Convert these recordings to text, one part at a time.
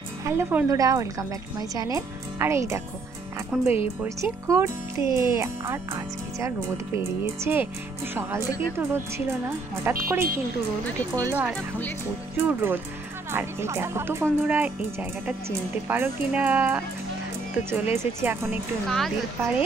Hello বন্ধুরা, welcome back to my channel. আর এই দেখো, এখন বেরিয়ে পড়ছি ঘুরতে। আর আজকে যা রোদ বেরিয়েছে, সকাল থেকেই তো রোদ ছিল না, হঠাৎ করেই কিন্তু রোদ উঠে পড়লো। আর এখন প্রচুর রোদ। আর এই দেখো তো বন্ধুরা, এই জায়গাটা চিনতে পারো কিনা? তো চলে এসেছি এখন একটু নদীর পাড়ে।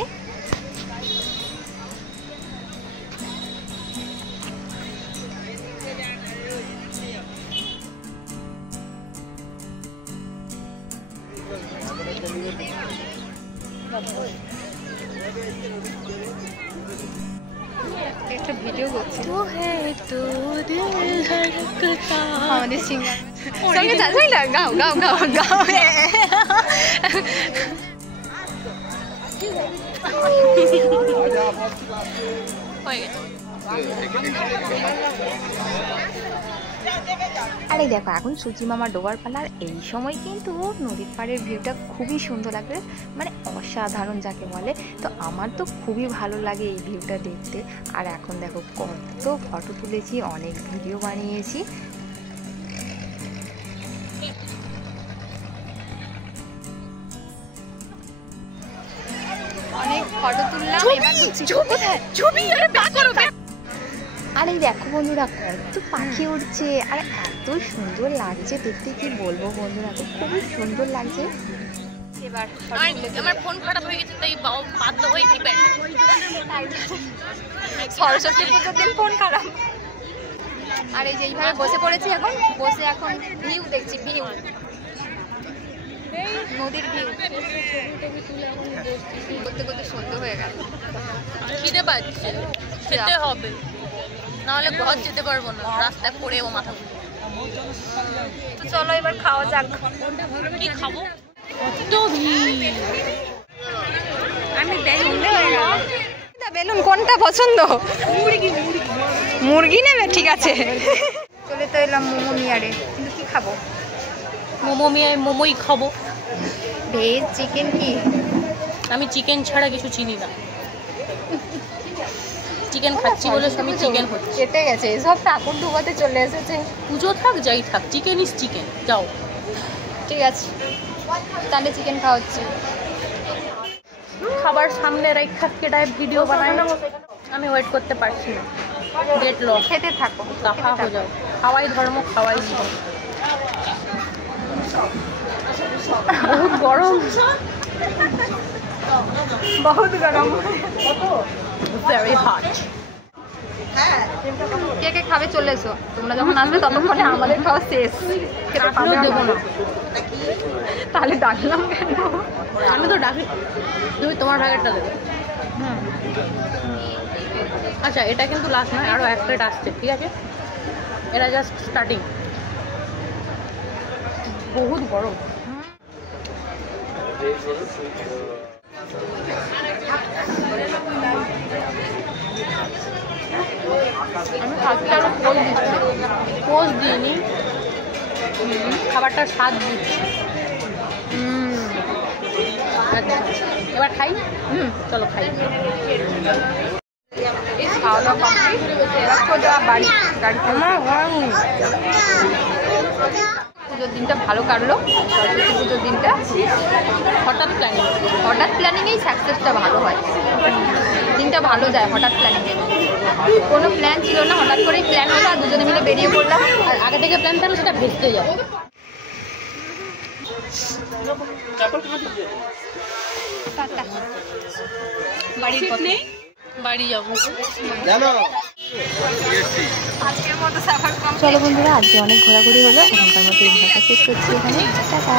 একটা ভিডিও করছি আমাদের সিঙ্গার সঙ্গে যাচ্ছি না, গাও গাও গাও গাও। আর এই দেখো, এখন সূচি মামা ডোবার পালা। আর এই সময় কিন্তু নদীর পাড়ের ভিউটা খুবই সুন্দর লাগবে, মানে অসাধারণ যাকে বলে। তো আমার তো খুবই ভালো লাগে এই ভিউটা দেখতে। আর এখন দেখো কত ফটো তুলেছি, অনেক ভিডিও বানিয়েছি। অনেক ফটো তুললাম। আর এই দেখো বন্ধুরা, কত পাখি উঠছে আর এত সুন্দর লাগছে দেখতে, কি বলবো বন্ধুরা, তো খুবই সুন্দর লাগছে। এবার আমার ফোন খারাপ হয়ে গেছে, তাই বাধ্য হয়ে সরস্বতী পুজোর দিন ফোন খারাপ। আর এই যে এইভাবে বসে পড়েছি, এখন বসে এখন ভিউ দেখছি, ভিউ নদীর ভিউ করতে করতে সন্ধ্যে হয়ে গেল। খিদে পাচ্ছে, খেতে হবে, নাহলে ঘর যেতে পারবো না, রাস্তায় পড়ে ও মাথা। চলো এবার খাওয়া যাক। কি খাবো? আমি বেলুন কোনটা পছন্দ? মুরগি নেবে? ঠিক আছে, চলে তো এলাম মোমো মিয়ারে। কিন্তু কি খাবো? মোমো মিয়ায় মোমোই খাবো। ভেজ চিকেন কি? আমি চিকেন ছাড়া কিছু চিনি না। চিকেন খাচ্ছি বলে আমি চিকেন হচ্ছে। কেটে গেছে, এসব ঠাকুর ঢুকাতে চলে এসেছে। পুজো থাক যাই থাক, চিকেন ইজ চিকেন। যাও, ঠিক আছে, তাহলে চিকেন খাওয়া হচ্ছে। খাবার সামনে রেখা কেটায় ভিডিও বানাই, আমি ওয়েট করতে পারছি না। Gate lock. খেতে থাকো, দফা হয়ে যাও। খাওয়াই ধর্ম, খাওয়াই জীবন। বহুত গরম, বহুত গরম, ভেরি হট। কে কে খাবে চলে এসো। তোমরা যখন আসবে ততক্ষণে আমাদের খাওয়া শেষ। দেবো না, তাহলে ডাকলাম কেন? আমি তো ডাকি, তুমি তোমার ভাগেরটা দেবে। আচ্ছা, এটা কিন্তু লাস্ট নয়, আরও এক প্লেট আসছে, ঠিক আছে? এটা জাস্ট স্টার্টিং। বহুত গরম। আমি খাচ্ছি, আরো পোজ দিইনি, খাবারটার স্বাদ দিচ্ছি। আচ্ছা, এবার খাই। চলো খাই। খাওয়া দাওয়া কমপ্লিট, এবার তো যাওয়া বাড়ি। গাড়িতে পুজোর দিনটা ভালো কাটলো। সরস্বতী পুজোর দিনটা হঠাৎ প্ল্যানিংয়েই সাকসেসটা ভালো হয়। দিনটা ভালো যায় হঠাৎ প্ল্যানিংয়ে। কোনো প্ল্যান ছিল না, হঠাৎ করেই প্ল্যান হলো, আর দুজনে মিলে বেরিয়ে পড়লাম। আর আগে থেকে প্ল্যান থাকলে সেটা ভেস্তে যায়। বাড়ি যাবো। চলো বন্ধুরা, আজকে অনেক ঘোরাঘুরি হলো, এখনকার মতো এই ভিডিওটা শেষ করছি এখানে। টাটা।